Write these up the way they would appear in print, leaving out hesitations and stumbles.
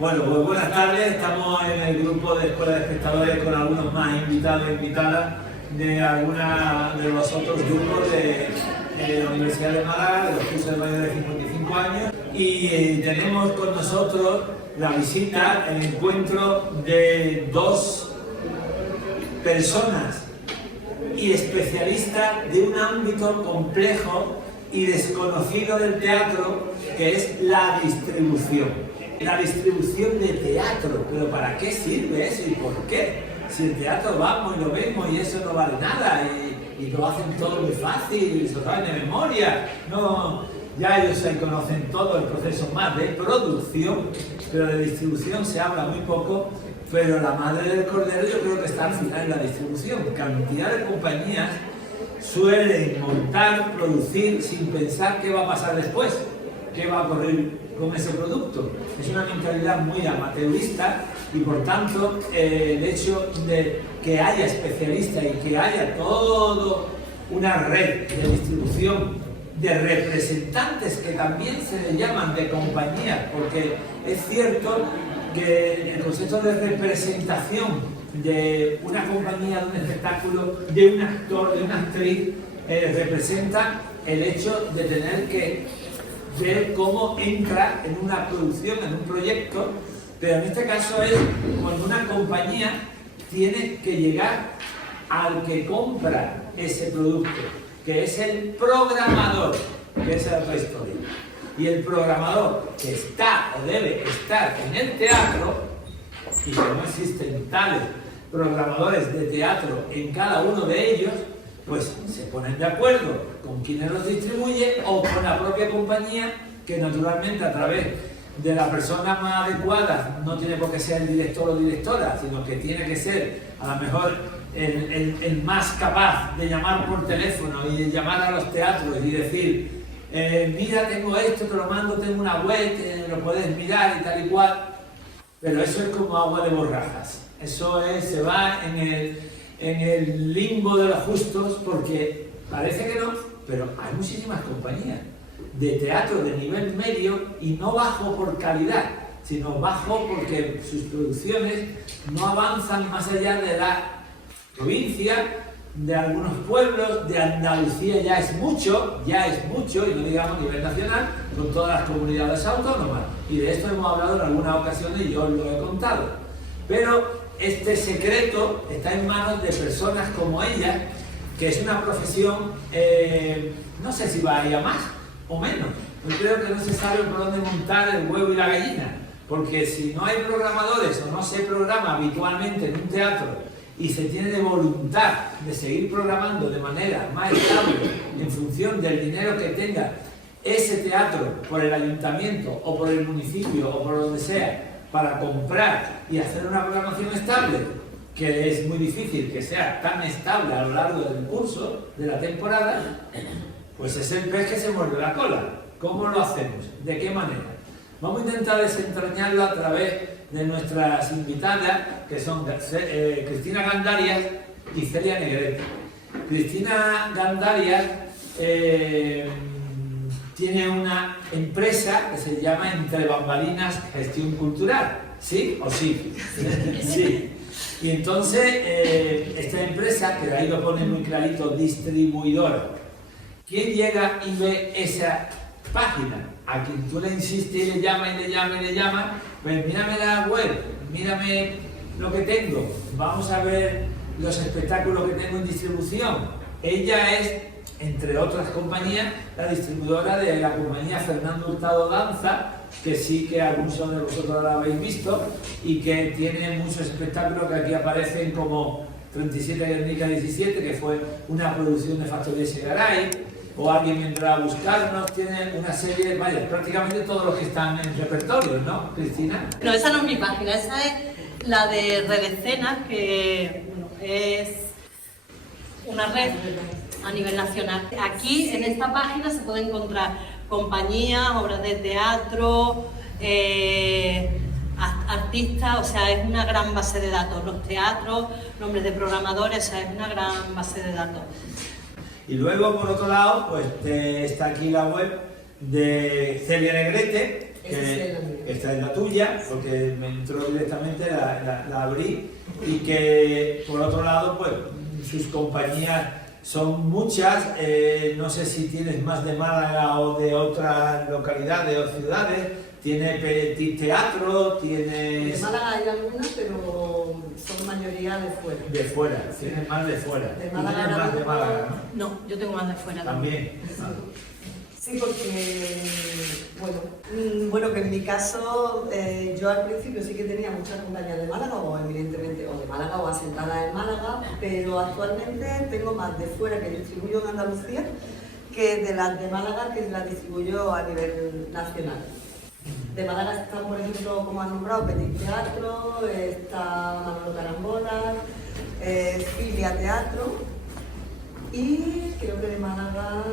Bueno, pues buenas tardes. Estamos en el grupo de Escuela de Espectadores con algunos más invitados e invitadas de alguna de los otros grupos de la Universidad de Málaga, de los cursos de mayores de 55 años. Y tenemos con nosotros la visita, el encuentro de dos personas y especialistas de un ámbito complejo y desconocido del teatro, que es la distribución. La distribución de teatro, pero ¿para qué sirve eso y por qué? Si el teatro vamos y lo vemos y eso no vale nada y lo hacen todo muy fácil y se lo saben de memoria. No, ya ellos se conocen todo el proceso más de producción, pero de distribución se habla muy poco. Pero la madre del cordero yo creo que está al final en la distribución. Cantidad de compañías suelen montar, producir sin pensar qué va a pasar después, qué va a ocurrir con ese producto. Es una mentalidad muy amateurista y por tanto el hecho de que haya especialistas y que haya toda una red de distribución de representantes que también se le llaman de compañías, porque es cierto que el concepto de representación de una compañía, de un espectáculo, de un actor, de una actriz, representa el hecho de tener que ver cómo entra en una producción, en un proyecto, pero en este caso es cuando una compañía tiene que llegar al que compra ese producto, que es el programador, que es otra historia. Y el programador que está o debe estar en el teatro, y que no existen tales programadores de teatro en cada uno de ellos, pues se ponen de acuerdo con quienes los distribuye o con la propia compañía, que naturalmente a través de la persona más adecuada, no tiene por qué ser el director o directora, sino que tiene que ser a lo mejor el más capaz de llamar por teléfono y de llamar a los teatros y decir mira, tengo esto, te lo mando, tengo una web, lo puedes mirar y tal y cual. Pero eso es como agua de borrajas. Eso se va en el limbo de los justos, porque parece que no, pero hay muchísimas compañías de teatro de nivel medio, y no bajo por calidad, sino bajo porque sus producciones no avanzan más allá de la provincia, de algunos pueblos, de Andalucía ya es mucho, y no digamos a nivel nacional, con todas las comunidades autónomas. Y de esto hemos hablado en algunas ocasiones y yo os lo he contado. Pero este secreto está en manos de personas como ella, que es una profesión, no sé si va a ir a más o menos. Yo creo que no se sabe por dónde montar el huevo y la gallina, porque si no hay programadores o no se programa habitualmente en un teatro y se tiene de voluntad de seguir programando de manera más estable en función del dinero que tenga ese teatro por el ayuntamiento o por el municipio o por donde sea, para comprar y hacer una programación estable, que es muy difícil que sea tan estable a lo largo del curso de la temporada, pues es el pez que se muerde la cola. ¿Cómo lo hacemos? ¿De qué manera? Vamos a intentar desentrañarlo a través de nuestras invitadas, que son Cristina Gandarias y Celia Negrete. Cristina Gandarias tiene una empresa que se llama Entre Bambalinas Gestión Cultural. ¿Sí o sí? Sí. Y entonces, esta empresa, que de ahí lo pone muy clarito, distribuidora. ¿Quién llega y ve esa página? A quien tú le insistes y le llama y le llama y le llama, pues mírame la web, mírame lo que tengo, vamos a ver los espectáculos que tengo en distribución. Ella es, entre otras compañías, la distribuidora de la compañía Fernando Hurtado Danza, que sí que algunos de vosotros la habéis visto, y que tiene muchos espectáculos que aquí aparecen, como 37 Guernica 17, que fue una producción de Factoría Segaray, o Alguien vendrá a buscarnos. Tiene una serie, vaya, prácticamente todos los que están en repertorio, ¿no, Cristina? No, esa no es mi página, esa es la de Red Escenas, que bueno, es una red a nivel nacional. Aquí, en esta página, se puede encontrar compañías, obras de teatro, artistas, o sea, es una gran base de datos. Los teatros, nombres de programadores, o sea, es una gran base de datos. Y luego, por otro lado, pues está aquí la web de Celia Negrete, esta es la tuya, porque me entró directamente, la abrí, y que por otro lado, pues sus compañías son muchas, no sé si tienes más de Málaga o de otras localidades o ciudades. Tiene Petit Teatro, tienes... De Málaga hay algunas, pero son mayoría de fuera. De fuera, tienes más de fuera. De Málaga, tienes más de Málaga, ¿no? No, yo tengo más de fuera También. Sí, porque, bueno, que en mi caso, yo al principio sí que tenía muchas compañías de Málaga, o evidentemente, o de Málaga o asentadas en Málaga, pero actualmente tengo más de fuera que distribuyo en Andalucía que de las de Málaga que las distribuyo a nivel nacional. De Málaga está, por ejemplo, como has nombrado, Petit Teatro, está Manolo Carambola, Filia Teatro, y creo que de Málaga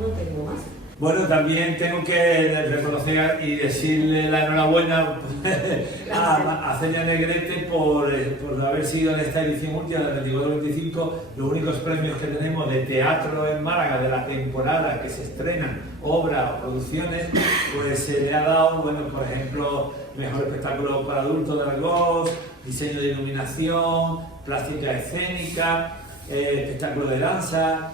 no tengo más. Bueno, también tengo que reconocer y decirle la enhorabuena a Celia Negrete por haber sido en esta edición última del 24-25 los únicos premios que tenemos de teatro en Málaga de la temporada que se estrenan obras o producciones. Pues se le ha dado, bueno, por ejemplo, mejor espectáculo para adultos de Argos, diseño de iluminación, plástica escénica, espectáculo de danza,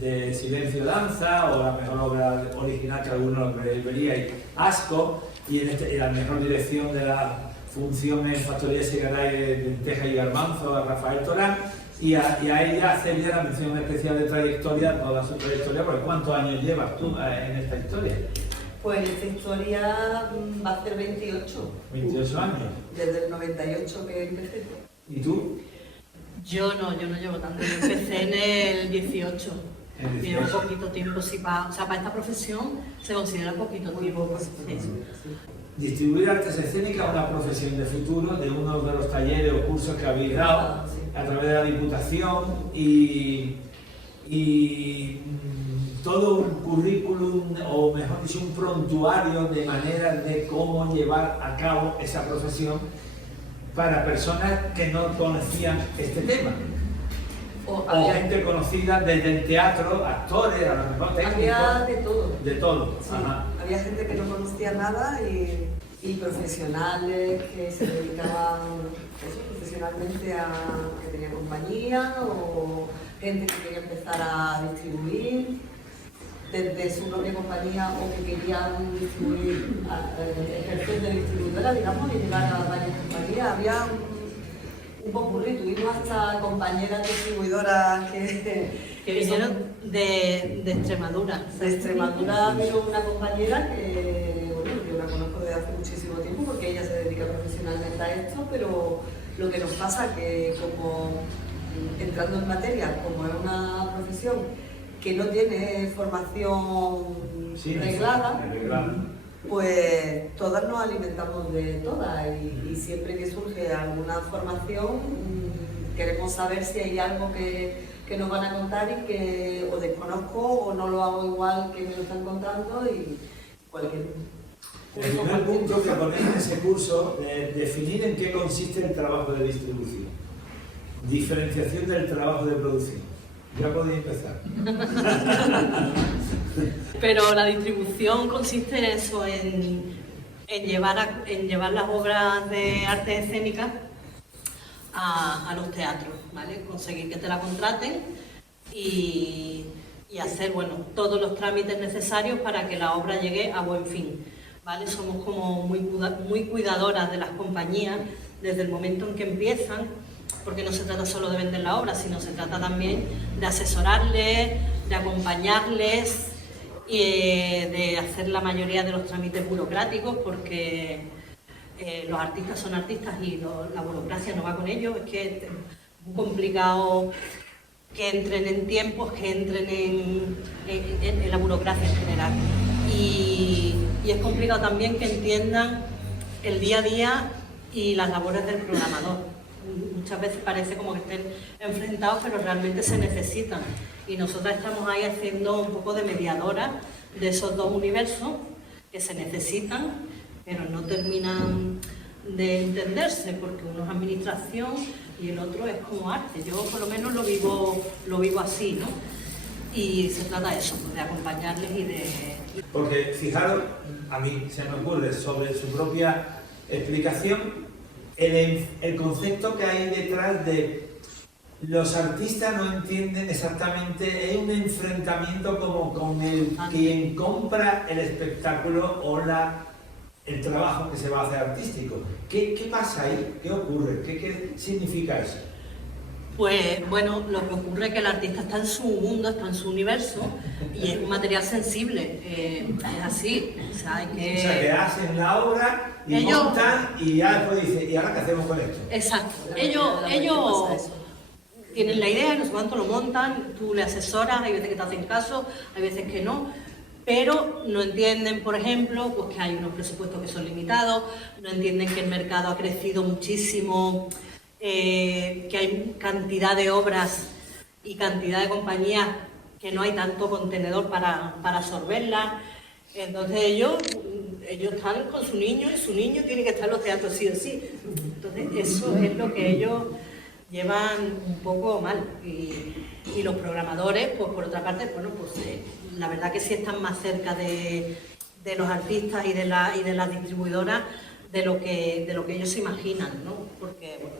de silencio danza, o la mejor obra original que algunos veríais, Asco, y en la mejor dirección de la función en Factoría Segaray de Lenteja y Garbanzo, a Rafael Torán, y a ella hacería la mención especial de trayectoria, toda su trayectoria, porque ¿cuántos años llevas tú en esta historia? Pues esta historia va a ser 28. 28 años. Desde el 98 que empecé. ¿Y tú? Yo no llevo tanto, yo empecé en el 18. Llevo poquito tiempo, sí, para esta profesión se considera poquito tiempo. Sí. Distribuir artes escénicas es una profesión de futuro, de uno de los talleres o cursos que habéis dado a través de la Diputación, y todo un currículum, o mejor dicho, un prontuario de maneras de cómo llevar a cabo esa profesión para personas que no conocían este tema. O gente conocida desde el teatro, actores, a lo mejor técnicos. Había de todo. De todo. Sí. Había gente que no conocía nada y profesionales que se dedicaban profesionalmente a que tenía compañía, o gente que quería empezar a distribuir desde su propia compañía, o que querían distribuir, ejercer de distribuidora, digamos, y llegar a varias compañías. Había un popurrí, tuvimos hasta compañeras distribuidoras que vinieron de Extremadura. De Extremadura vino una compañera que, bueno, yo la conozco desde hace muchísimo tiempo porque ella se dedica profesionalmente a esto, pero lo que nos pasa que, como entrando en materia, como es una profesión que no tiene formación reglada, pues todas nos alimentamos de todas, y siempre que surge alguna formación queremos saber si hay algo que nos van a contar y que o desconozco o no lo hago igual que me lo están contando, y cualquier... El primer punto que ponéis en ese curso es definir en qué consiste el trabajo de distribución. Diferenciación del trabajo de producción. Ya podéis empezar. Pero la distribución consiste en eso, en llevar las obras de arte escénica a los teatros, ¿vale? Conseguir que te la contraten y hacer, bueno, todos los trámites necesarios para que la obra llegue a buen fin, ¿vale? Somos como muy cuidadoras de las compañías desde el momento en que empiezan, porque no se trata solo de vender la obra, sino se trata también de asesorarles, de acompañarles y de hacer la mayoría de los trámites burocráticos, porque los artistas son artistas y la burocracia no va con ellos. Es que es muy complicado que entren en tiempos, que entren en la burocracia en general. Y es complicado también que entiendan el día a día y las labores del programador. Muchas veces parece como que estén enfrentados, pero realmente se necesitan. Y nosotras estamos ahí haciendo un poco de mediadora de esos dos universos que se necesitan, pero no terminan de entenderse, porque uno es administración y el otro es como arte. Yo por lo menos lo vivo así, ¿no? y se trata de eso, de acompañarles y de... Porque fijaros, a mí se me ocurre sobre su propia explicación, el concepto que hay detrás de los artistas no entienden exactamente, es un enfrentamiento como con el quien compra el espectáculo o el trabajo que se va a hacer artístico. ¿Qué pasa ahí? ¿Qué ocurre? ¿Qué significa eso? Pues bueno, lo que ocurre es que el artista está en su mundo, está en su universo y es un material sensible, es así, o sea, que hacen la obra y montan y ya después dicen, ¿y ahora qué hacemos con esto? Exacto, ellos tienen la idea, no sé cuánto lo montan, tú le asesoras, hay veces que te hacen caso, hay veces que no, pero no entienden, por ejemplo, pues que hay unos presupuestos que son limitados, no entienden que el mercado ha crecido muchísimo, que hay cantidad de obras y cantidad de compañías que no hay tanto contenedor para absorberlas. Entonces ellos están con su niño y su niño tiene que estar en los teatros sí o sí. Entonces eso es lo que ellos llevan un poco mal. Y los programadores, pues por otra parte, bueno, pues la verdad que sí están más cerca de los artistas y de las distribuidoras de lo que ellos se imaginan, ¿no? Porque bueno,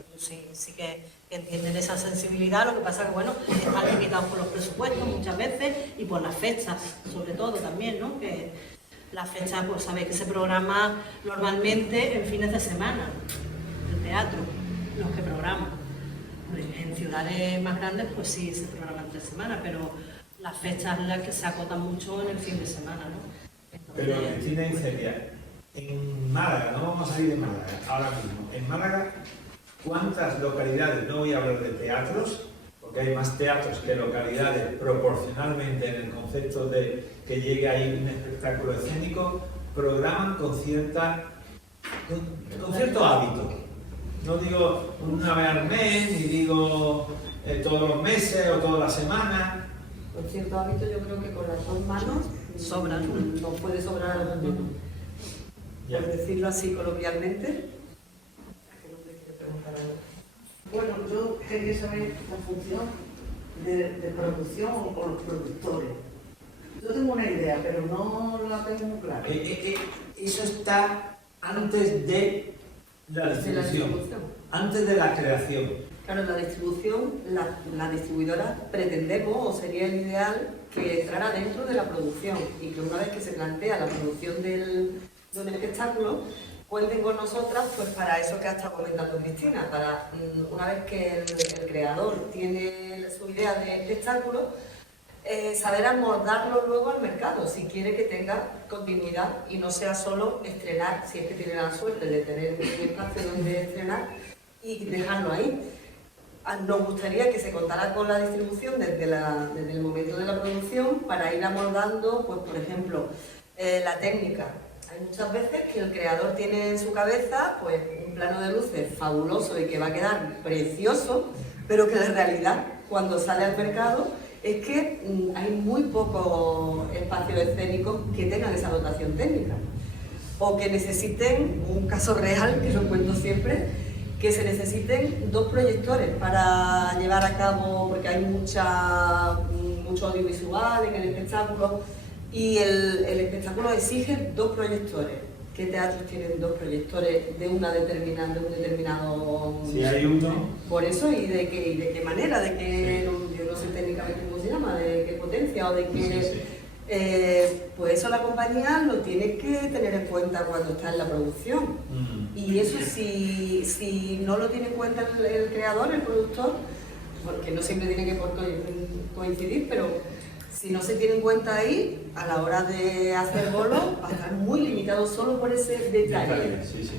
sí que entienden esa sensibilidad, lo que pasa que bueno, están limitados por los presupuestos muchas veces y por las fechas, sobre todo también, ¿no? Que las fechas, pues sabéis que se programa normalmente en fines de semana, el teatro, los que programan. En ciudades más grandes, pues sí, se programa entre semana, pero las fechas las que se acotan mucho en el fin de semana, ¿no? Entonces, pero Cristina y Celia, en Málaga, no vamos a ir de Málaga ahora mismo, en Málaga, ¿cuántas localidades, no voy a hablar de teatros, porque hay más teatros que localidades proporcionalmente en el concepto de que llegue ahí un espectáculo escénico, programan con cierto hábito? No digo una vez al mes, ni digo todos los meses o todas las semanas. Con cierto hábito yo creo que con las dos manos sobran. Nos puede sobrar a los mismos. Por decirlo así coloquialmente. ¿A qué nombre quiere preguntar algo? Bueno, yo quería saber la función de producción con los productores. Yo tengo una idea, pero no la tengo muy clara. Eso está antes de la distribución, antes de la creación. Claro, la distribución, la distribuidora pretendemos, o sería el ideal, que entrara dentro de la producción y que una vez que se plantea la producción de un espectáculo, cuenten con nosotras pues para eso que ha estado comentando Cristina, para una vez que el creador tiene su idea de espectáculo, saber amoldarlo luego al mercado, si quiere que tenga continuidad y no sea solo estrenar, si es que tiene la suerte de tener un espacio donde estrenar y dejarlo ahí. Nos gustaría que se contara con la distribución desde el momento de la producción para ir amoldando, pues por ejemplo, la técnica. Hay muchas veces que el creador tiene en su cabeza pues, un plano de luces fabuloso y que va a quedar precioso, pero que en realidad cuando sale al mercado es que hay muy pocos espacios escénicos que tengan esa dotación técnica o que necesiten, un caso real que lo cuento siempre, que se necesiten 2 proyectores para llevar a cabo, porque hay mucho audiovisual en el espectáculo y el espectáculo exige 2 proyectores. ¿Qué teatros tienen 2 proyectores de un determinado... Si hay uno... Por eso, ¿y de qué manera? ¿De qué, yo no sé técnicamente cómo se llama, de qué potencia o de qué... Sí. Pues eso la compañía lo tiene que tener en cuenta cuando está en la producción. Y eso si no lo tiene en cuenta el creador, el productor, porque no siempre tiene que coincidir, pero si no se tiene en cuenta ahí, a la hora de hacer bolos, va a estar muy limitado solo por ese detalle. Sí.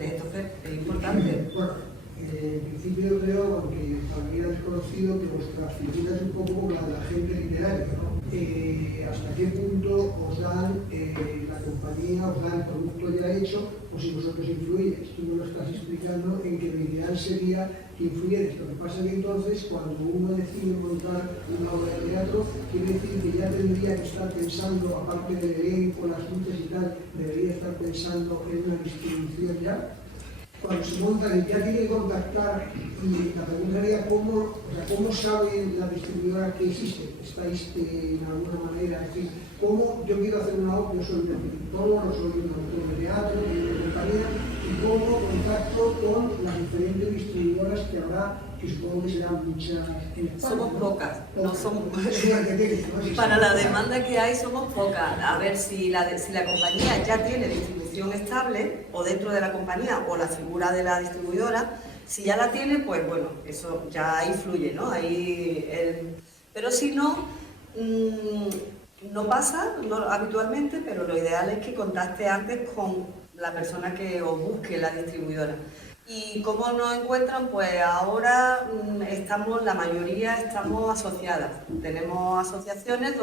Entonces, es importante. Bueno, en principio yo creo, aunque habría desconocido, que vuestra figura es un poco como la de la gente literaria, ¿no? ¿Hasta qué punto os dan la compañía, os dan el producto ya hecho, o si vosotros influís? Tú me lo estás explicando en que lo ideal sería que influyerais. Lo que pasa es que entonces, cuando uno decide montar una obra de teatro, quiere decir que ya tendría que estar pensando, aparte del elenco, las luces y tal, debería estar pensando en una distribución ya. cuando se montan ya tienen que contactar, y la pregunta sería cómo sabe la distribuidora que existe. ¿Estáis en alguna manera? Es decir, ¿cómo yo quiero hacer una obra? Yo soy un escritor, o soy un autor de teatro, de compañía, y cómo contacto con las diferentes distribuidoras que habrá, que supongo que serán muchas en España? Somos pocas, no somos... ¿no? Para la demanda que hay somos pocas. A ver, si la compañía ya tiene distribución estable, o dentro de la compañía, o la figura de la distribuidora, si ya la tiene, pues bueno, eso ya influye, ¿no? Pero si no, no pasa habitualmente, pero lo ideal es que contacte antes con la persona que os busque la distribuidora. ¿Y cómo nos encuentran? Pues ahora la mayoría estamos asociadas. Tenemos asociaciones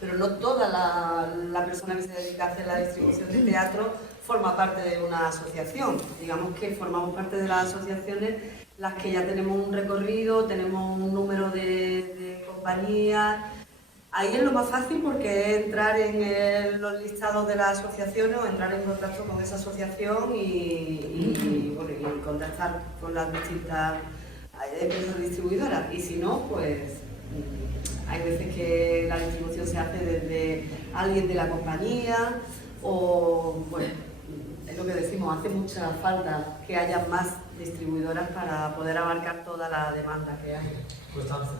pero no toda la persona que se dedica a hacer la distribución de teatro forma parte de una asociación. Digamos que formamos parte de las asociaciones las que ya tenemos un recorrido, tenemos un número de compañías. Ahí es lo más fácil porque es entrar en los listados de las asociaciones o entrar en contacto con esa asociación y contactar con las distintas empresas distribuidoras. Y si no, pues hay veces que la distribución se hace desde alguien de la compañía o, bueno, es lo que decimos, hace mucha falta que haya más distribuidoras para poder abarcar toda la demanda que hay. Constanza.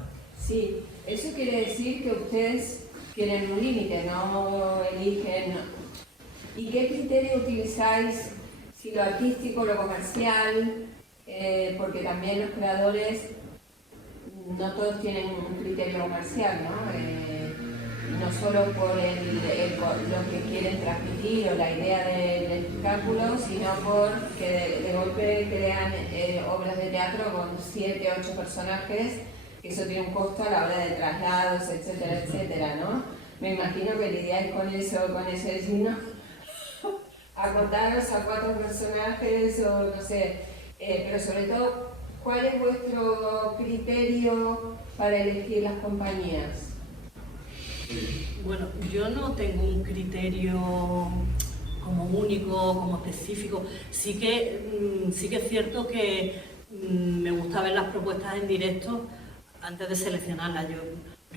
Sí, eso quiere decir que ustedes tienen un límite, no eligen. ¿Y qué criterio utilizáis? Si lo artístico, lo comercial, porque también los creadores no todos tienen un criterio comercial, ¿no? No solo por lo que quieren transmitir o la idea del espectáculo, sino porque de golpe crean obras de teatro con 7, 8 personajes. Eso tiene un costo a la hora de traslados, etcétera, etcétera, ¿no? Me imagino que lidiáis con eso, decir, no, acotaros a 4 personajes o no sé, pero sobre todo, ¿cuál es vuestro criterio para elegir las compañías? Bueno, yo no tengo un criterio como único, como específico. Sí que es cierto que me gusta ver las propuestas en directo antes de seleccionarlas. Yo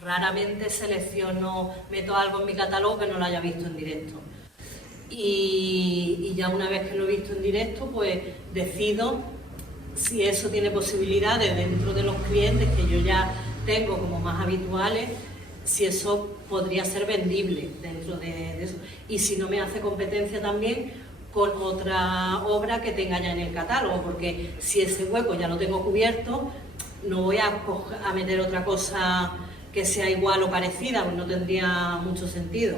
raramente meto algo en mi catálogo que no lo haya visto en directo. Y ya una vez que lo he visto en directo, pues decido si eso tiene posibilidades dentro de los clientes que yo ya tengo como más habituales, si eso podría ser vendible dentro de eso. Y si no me hace competencia también con otra obra que tenga ya en el catálogo, porque si ese hueco ya lo tengo cubierto, no voy a meter otra cosa que sea igual o parecida, pues no tendría mucho sentido.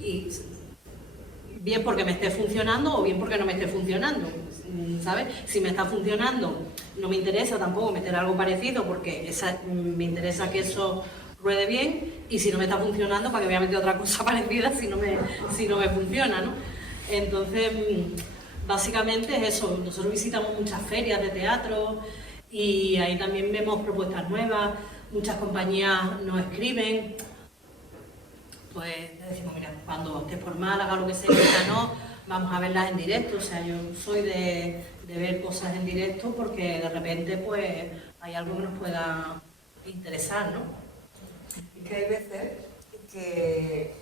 Y bien porque me esté funcionando o bien porque no me esté funcionando, ¿sabes? Si me está funcionando, no me interesa tampoco meter algo parecido porque me interesa que eso ruede bien, y si no me está funcionando, ¿para qué voy a meter otra cosa parecida si no me funciona, ¿no? Entonces, básicamente es eso. Nosotros visitamos muchas ferias de teatro y ahí también vemos propuestas nuevas, muchas compañías nos escriben, pues les decimos, mira, cuando estés por Málaga o lo que sea, no, vamos a verlas en directo. O sea, yo soy de ver cosas en directo porque de repente pues hay algo que nos pueda interesar, ¿no? Es que hay veces que,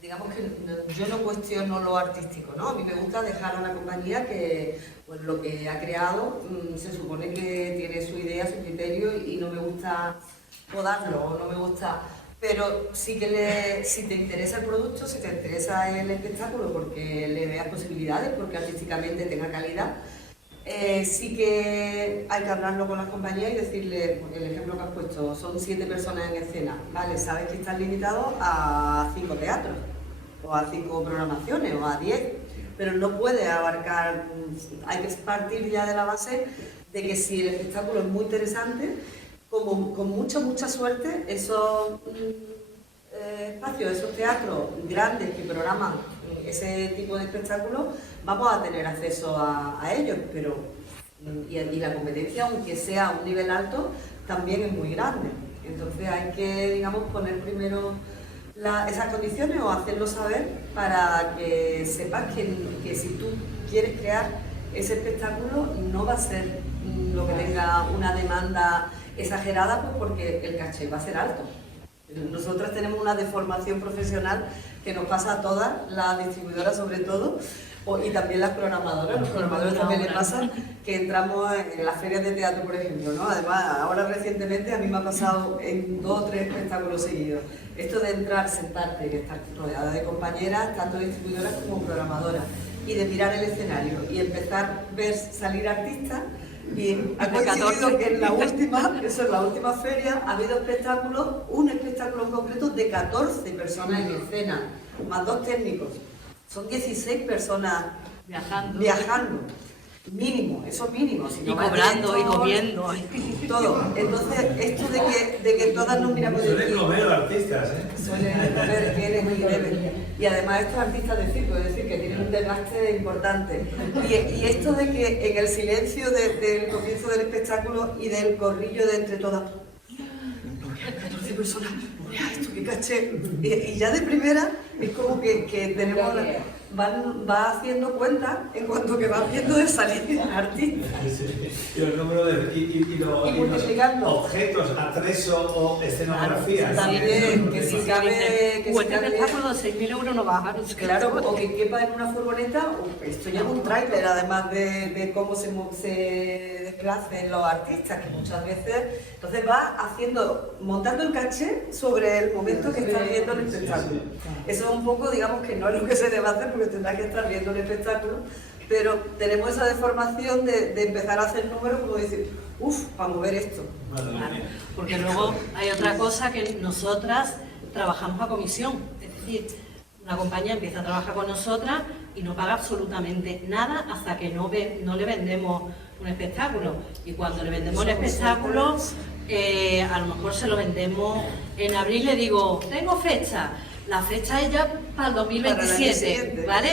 digamos que yo no cuestiono lo artístico, ¿no? A mí me gusta dejar a la compañía que pues, lo que ha creado se supone que tiene su idea, su criterio, y no me gusta podarlo, o no me gusta... Pero sí que si te interesa el producto, si te interesa el espectáculo, porque le veas posibilidades, porque artísticamente tenga calidad, sí que hay que hablarlo con las compañías y decirle, porque el ejemplo que has puesto, son 7 personas en escena, ¿vale? Sabes que estás limitado a 5 teatros, o a 5 programaciones, o a 10, pero no puedes abarcar, hay que partir ya de la base de que si el espectáculo es muy interesante, con mucha suerte, esos espacios, esos teatros grandes que programan ese tipo de espectáculos, vamos a tener acceso a ellos, pero y la competencia, aunque sea a un nivel alto, también es muy grande. Entonces hay que, digamos, poner primero esas condiciones o hacerlo saber para que sepas que si tú quieres crear ese espectáculo no va a ser lo que tenga una demanda exagerada, pues porque el caché va a ser alto. Nosotras tenemos una deformación profesional que nos pasa a todas, las distribuidoras sobre todo, y también las programadoras. Los programadores también les pasa que entramos en las ferias de teatro, por ejemplo, ¿no? Además, ahora recientemente a mí me ha pasado en 2 o 3 espectáculos seguidos. Esto de entrar, sentarte, que estar rodeada de compañeras, tanto distribuidoras como programadoras, y de mirar el escenario y empezar a ver salir artistas. Y ha coincidido que en la última feria ha habido un espectáculo en concreto de 14 personas en escena, más 2 técnicos. Son 16 personas viajando. Mínimo, eso mínimo. Si no y cobrando, y comiendo. Todo. Entonces, esto de que todas nos miramos de Suelen comer los artistas, Suelen comer, vienen y beben. Y además estos artistas de circo, es decir, que tienen un desgaste importante. Y esto de que en el silencio del comienzo del espectáculo y del corrillo de entre todas, 14 personas, mira esto, qué caché. Y ya de primera es como que tenemos... va haciendo cuenta en cuanto que va viendo de salir artistas. Y el número y los objetos, atrezo o escenografías. También, que si cabe... Este espectáculo de 6.000 euros no baja. Claro, o que quepa en una furgoneta, esto ya es un tráiler, además de cómo se desplacen los artistas, que muchas veces... Entonces va montando el caché sobre el momento que estás viendo el espectáculo. Eso es un poco, digamos, que no es lo que se debe hacer, porque tendrás que estar viendo el espectáculo, pero tenemos esa deformación de empezar a hacer números, como decir, para mover esto. Claro, porque luego hay otra cosa que nosotras trabajamos a comisión, es decir, una compañía empieza a trabajar con nosotras y no paga absolutamente nada hasta que no le vendemos un espectáculo. Y cuando le vendemos el espectáculo, a lo mejor se lo vendemos en abril, le digo, tengo fecha. La fecha es ya para el 2027, ¿vale?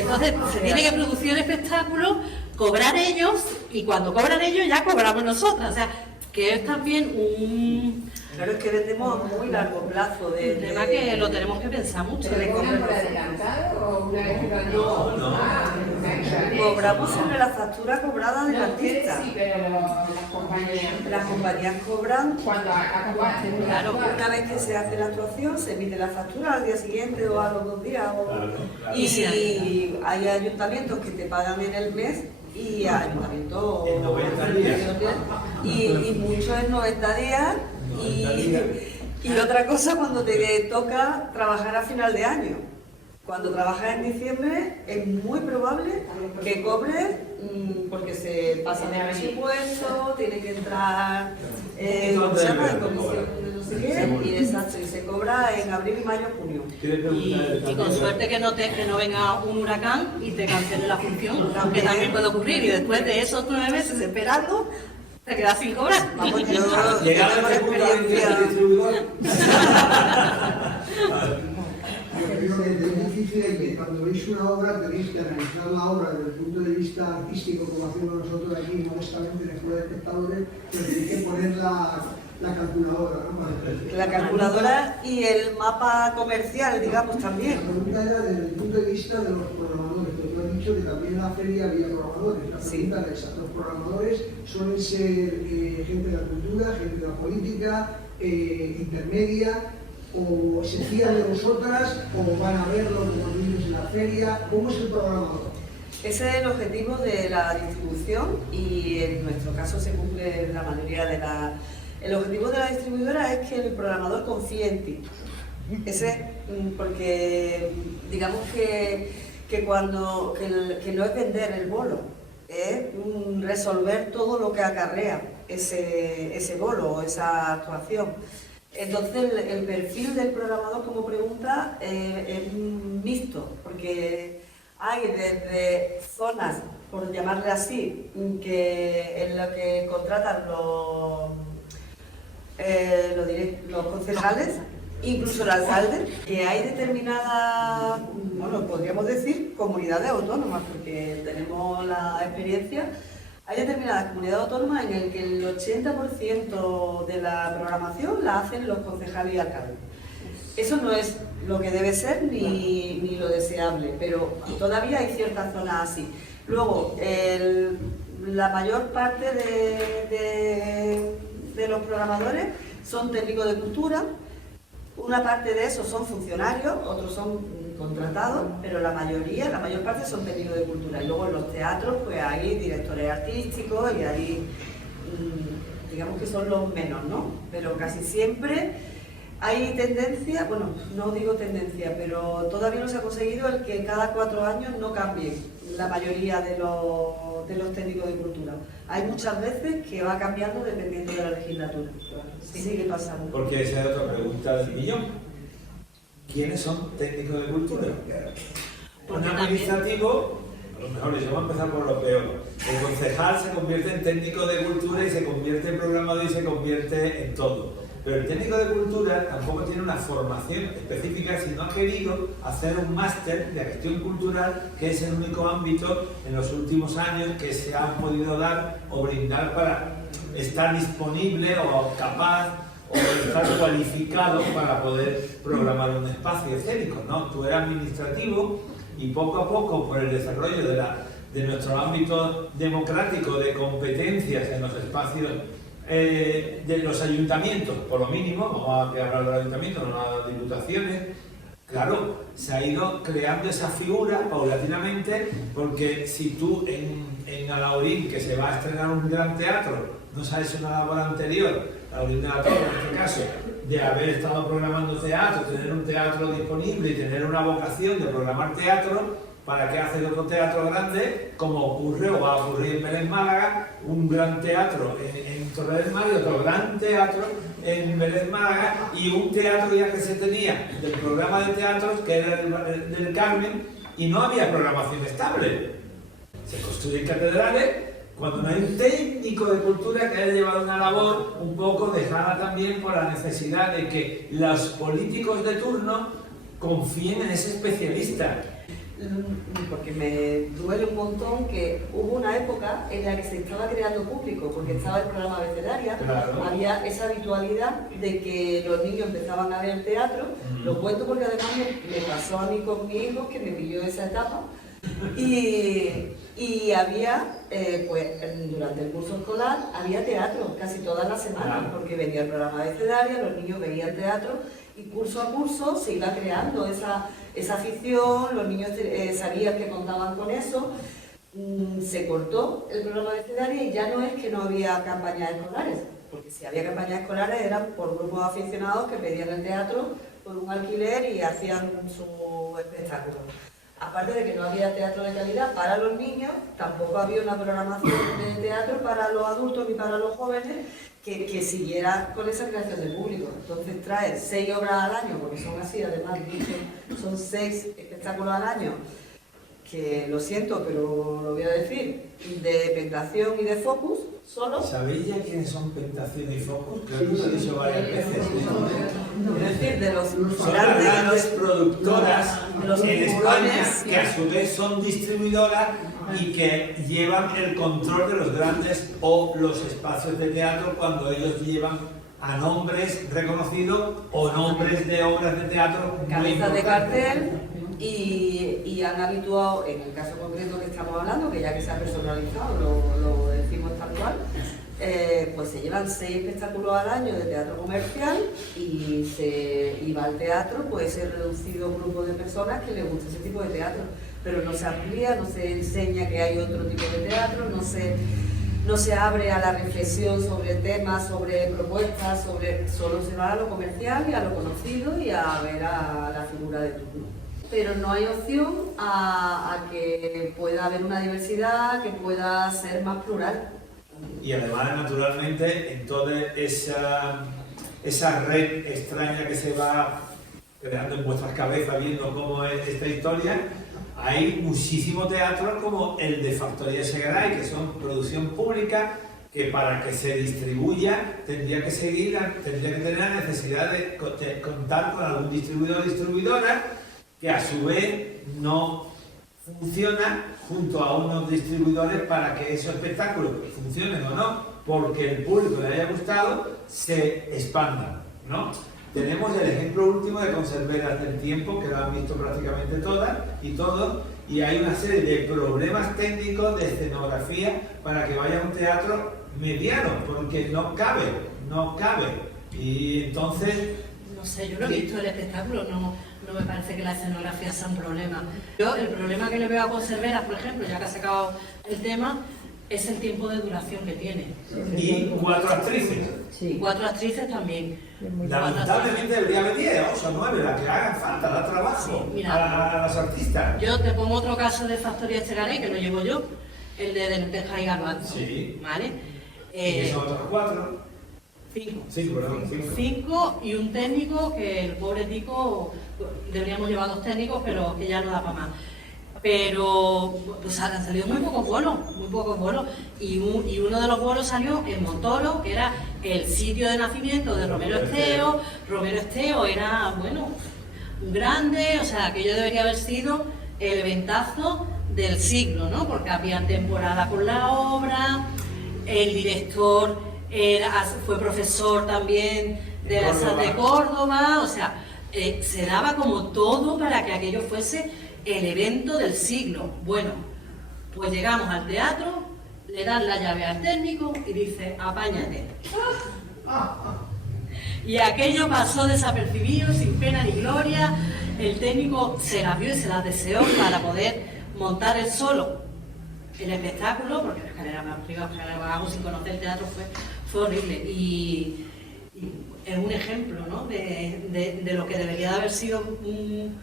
Entonces se tiene que producir el espectáculo, cobrar ellos, y cuando cobran ellos ya cobramos nosotras. O sea, que es también un... Claro, es que vendemos a muy largo plazo. Un tema que lo tenemos que pensar mucho. ¿Pero cobran por adelantado o una vez que lo han hecho? No. Cobramos sobre la factura cobrada del artista. Sí, pero las compañías cobran cuando acabaste. Claro, una vez que se hace la actuación, se emite la factura al día siguiente o a los 2 días. Y hay ayuntamientos que te pagan en el mes y ayuntamientos en 90 días. Y muchos en 90 días. Y otra cosa cuando te toca trabajar a final de año. Cuando trabajas en diciembre es muy probable que cobres porque se pasan el presupuesto, tiene que entrar ¿cómo se llama? En comisión de no sé qué, y exacto, y se cobra en abril, mayo, junio. Y con suerte que no venga un huracán y te cancele la función, que también puede ocurrir, y después de esos 9 meses esperando, te quedas sin cobrar. Vamos, llegar a ese punto de distribuidor. Yo creo que es difícil que cuando veis una obra tenéis que analizar la obra desde el punto de vista artístico, como hacemos nosotros aquí modestamente en Escuela de Espectadores, pero tenéis que poner la calculadora, ¿no? La calculadora y el mapa comercial, digamos, también. La pregunta era desde el punto de vista de los programadores, porque tú has dicho que también en la feria había programadores. La pregunta es esa, los programadores suelen ser gente de la cultura, gente de la política, intermedia, o se fían de vosotras, o van a verlo como niños en la feria. ¿Cómo es el programador? Ese es el objetivo de la distribución y en nuestro caso se cumple en la mayoría de las... El objetivo de la distribuidora es que el programador confíe en ti. Ese, porque digamos que no es vender el bolo, es resolver todo lo que acarrea ese bolo o esa actuación. Entonces el perfil del programador, como pregunta, es mixto, porque hay desde zonas, por llamarle así, en lo que contratan los concejales, incluso el alcalde, que hay determinadas, bueno, podríamos decir, comunidades autónomas, porque tenemos la experiencia. Hay determinadas comunidades autónomas en las que el 80% de la programación la hacen los concejales y alcaldes. Eso no es lo que debe ser ni lo deseable, pero todavía hay ciertas zonas así. Luego, la mayor parte de los programadores son técnicos de cultura, una parte de esos son funcionarios, otros son contratados, pero la mayor parte son técnicos de cultura. Y luego en los teatros pues hay directores artísticos y hay, digamos que son los menos, ¿no? Pero casi siempre hay tendencia, bueno, no digo tendencia, pero todavía no se ha conseguido el que cada 4 años no cambie la mayoría de los técnicos de cultura. Hay muchas veces que va cambiando dependiendo de la legislatura. Sí, sigue pasando. Porque esa es otra pregunta del millón. ¿Quiénes son técnicos de cultura? Un administrativo, a lo mejor yo voy a empezar por lo peor. El concejal se convierte en técnico de cultura y se convierte en programador y se convierte en todo. Pero el técnico de cultura tampoco tiene una formación específica, sino ha querido hacer un máster de gestión cultural, que es el único ámbito en los últimos años que se ha podido dar o brindar para estar disponible o capaz o estar cualificado para poder programar un espacio escénico, ¿no? Tú eres administrativo y poco a poco, por el desarrollo de nuestro ámbito democrático de competencias en los espacios de los ayuntamientos, por lo mínimo, vamos a hablar de los ayuntamientos, no de las diputaciones, claro, se ha ido creando esa figura paulatinamente, porque si tú en Alhaurín, que se va a estrenar un gran teatro, no sabes una labor anterior, Alhaurín de la Torre en este caso, de haber estado programando teatro, tener un teatro disponible y tener una vocación de programar teatro, ¿para qué hacer otro teatro grande? Como ocurre o va a ocurrir en Vélez Málaga, un gran teatro en Torre del Mar y otro gran teatro en Vélez Málaga, y un teatro ya que se tenía del programa de teatros, que era el del Carmen, y no había programación estable. Se construyen catedrales cuando no hay un técnico de cultura que haya llevado una labor un poco dejada también por la necesidad de que los políticos de turno confíen en ese especialista. Porque me duele un montón que hubo una época en la que se estaba creando público, porque estaba el programa Abecedaria, claro. Había esa habitualidad de que los niños empezaban a ver el teatro. Lo cuento porque además me pasó a mí con mi hijo, que me pilló esa etapa, y había, pues durante el curso escolar, había teatro casi todas las semanas, claro. Porque venía el programa Abecedaria, los niños veían teatro, y curso a curso se iba creando esa afición, los niños sabían que contaban con eso. Se cortó el programa de Abecedaria y ya no es que no había campañas escolares, porque si había campañas escolares eran por grupos aficionados que pedían el teatro por un alquiler y hacían su espectáculo. Aparte de que no había teatro de calidad para los niños, tampoco había una programación de teatro para los adultos ni para los jóvenes que siguiera con esa creación de público. Entonces trae 6 obras al año, porque son así, además son 6 espectáculos al año, que lo siento, pero lo voy a decir, de Pentación y de Focus, solo. ¿Sabéis ya quiénes son Pentación y Focus? Creo que lo he dicho varias veces. Es decir, de los son las grandes productoras en España, que a su vez son distribuidoras y que llevan el control de los grandes o los espacios de teatro cuando ellos llevan a nombres reconocidos o nombres de obras de teatro muy cabezas de cartel. Y han habituado, en el caso concreto que estamos hablando, que ya que se ha personalizado, lo decimos tal cual, pues se llevan 6 espectáculos al año de teatro comercial y va al teatro, puede ser reducido grupo de personas que les gusta ese tipo de teatro, pero no se amplía, no se enseña que hay otro tipo de teatro, no se abre a la reflexión sobre temas, sobre propuestas, solo se va a lo comercial y a lo conocido y a ver a la figura de turno. Pero no hay opción a que pueda haber una diversidad, que pueda ser más plural. Y además, naturalmente, en toda esa red extraña que se va creando en vuestras cabezas viendo cómo es esta historia, hay muchísimo teatro como el de Factoría Segaray, que son producción pública, que para que se distribuya tendría que tener la necesidad de contar con algún distribuidor o distribuidora, que a su vez no funciona junto a unos distribuidores para que esos espectáculos funcionen o no, porque el público le haya gustado, se expandan, ¿no? Tenemos el ejemplo último de Conserveras del Tiempo, que lo han visto prácticamente todas y todos, y hay una serie de problemas técnicos de escenografía para que vaya a un teatro mediano, porque no cabe. Y entonces... No sé, yo lo he visto el espectáculo, no me parece que la escenografía sea un problema. Yo el problema que le veo a Conserveras, por ejemplo, ya que ha sacado el tema, es el tiempo de duración que tiene. Y 4 actrices. Y 4 actrices también. Lamentablemente debería haber 10, 8, 9, las que hagan falta, da trabajo Sí, mira, a los artistas. Yo te pongo otro caso de Factoría Estegaré, que lo llevo yo, el de Lentejas y Garbanzo. Sí. ¿Vale? Y son otros 4. 5. 5 y un técnico que el pobre tico, deberíamos llevar 2 técnicos, pero que ya no da para más. Pero pues han salido muy pocos vuelos. Y uno de los vuelos salió en Montoro, que era el sitio de nacimiento de Romero Esteo. Romero Esteo era, bueno, un grande, o sea, aquello debería haber sido el eventazo del siglo, ¿no? Porque había temporada con la obra, el director fue profesor también de la SAT de Córdoba, o sea, se daba como todo para que aquello fuese el evento del siglo. Bueno, pues llegamos al teatro, le dan la llave al técnico y dice, apáñate. Y aquello pasó desapercibido, sin pena ni gloria. El técnico se las vio y se las deseó para poder montar él solo el espectáculo, porque la escalera más arriba, la escalera más abajo, sin conocer el teatro, fue horrible. Y es un ejemplo, ¿no?, de lo que debería de haber sido un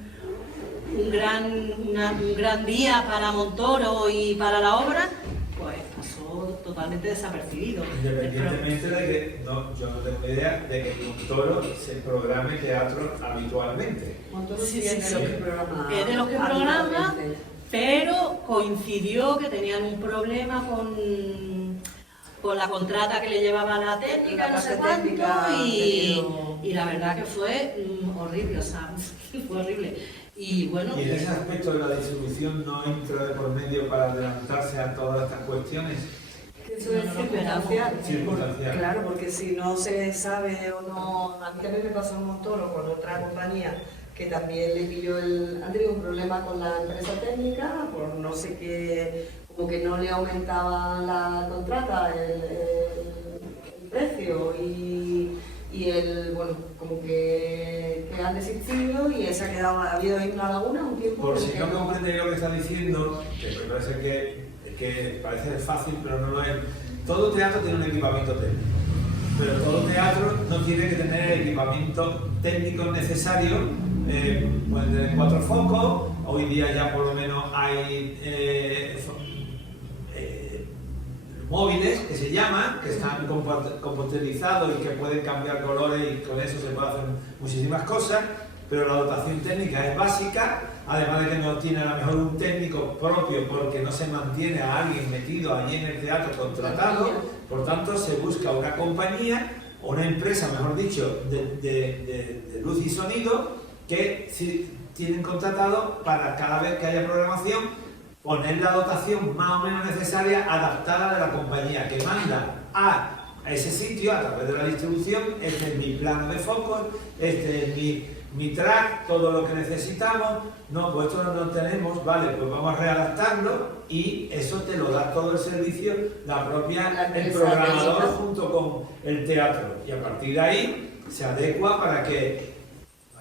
gran día para Montoro y para la obra, pues pasó totalmente desapercibido. Independientemente de que, yo no tengo idea de que Montoro se programe teatro habitualmente. Montoro Sí, es de los que programa. Es de los que programa, pero coincidió que tenían un problema con la contrata que le llevaba la técnica, no sé cuánto, y la verdad que fue horrible, o sea, fue horrible. Y bueno, ¿Y en ese aspecto de la distribución no entra de por medio para adelantarse a todas estas cuestiones? Eso es circunstancial. Circunstancial. Claro, porque si no se sabe o no. A mí también me pasó un Montoro con otra compañía que también le pilló han tenido un problema con la empresa técnica por no sé qué, como que no le aumentaba la contrata el precio y bueno, como que han desistido y ha habido ahí una laguna un tiempo. Por si no comprendéis lo que está diciendo, que me parece que parece fácil, pero no lo es. Todo teatro tiene un equipamiento técnico, pero todo teatro no tiene que tener el equipamiento técnico necesario. Pueden tener 4 focos, hoy día ya por lo menos hay móviles que se llaman, que están computerizados y que pueden cambiar colores y con eso se pueden hacer muchísimas cosas, pero la dotación técnica es básica, además de que no tiene a lo mejor un técnico propio porque no se mantiene a alguien metido allí en el teatro contratado, por tanto se busca una compañía o una empresa, mejor dicho, de luz y sonido que tienen contratado para cada vez que haya programación poner la dotación más o menos necesaria adaptada de la compañía que manda a ese sitio a través de la distribución. Este es mi plano de focos, este es mi track, todo lo que necesitamos. No, pues esto no lo tenemos, vale, pues vamos a readaptarlo y eso te lo da todo el servicio, el programador junto con el teatro. Y a partir de ahí se adecua para que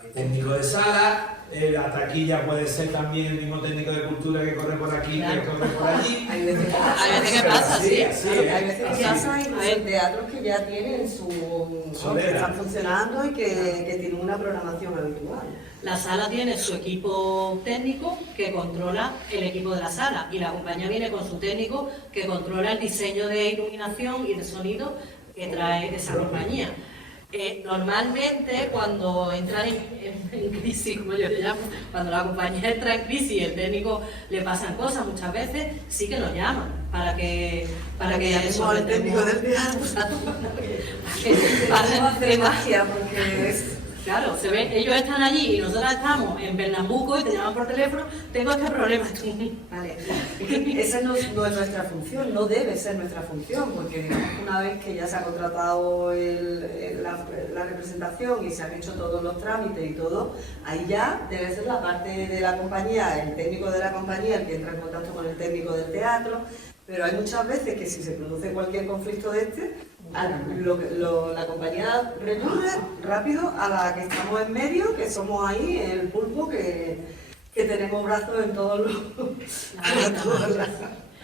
hay técnico de sala. La taquilla puede ser también el mismo técnico de cultura que corre por aquí, claro, que corre por allí. Hay veces que pasa, sí. Hay veces que pasa en teatros que ya tienen que están funcionando y que tienen una programación habitual. La sala tiene su equipo técnico que controla el equipo de la sala y la compañía viene con su técnico que controla el diseño de iluminación y de sonido que trae esa compañía. Normalmente cuando entran en crisis, como yo le llamo, cuando la compañía entra en crisis y el técnico le pasan cosas, muchas veces sí que nos llaman para que llamemos al técnico del teatro. para hacer magia porque Claro, se ve, ellos están allí y nosotras estamos en Pernambuco y te llaman por teléfono, tengo este problema. Vale. Esa no es nuestra función, no debe ser nuestra función, porque una vez que ya se ha contratado la representación y se han hecho todos los trámites y todo, ahí ya debe ser la parte de la compañía, el técnico de la compañía, el que entra en contacto con el técnico del teatro, pero hay muchas veces que si se produce cualquier conflicto de este, la compañía recurre rápido a la que estamos en medio, que somos ahí, el pulpo, que tenemos brazos en todos los...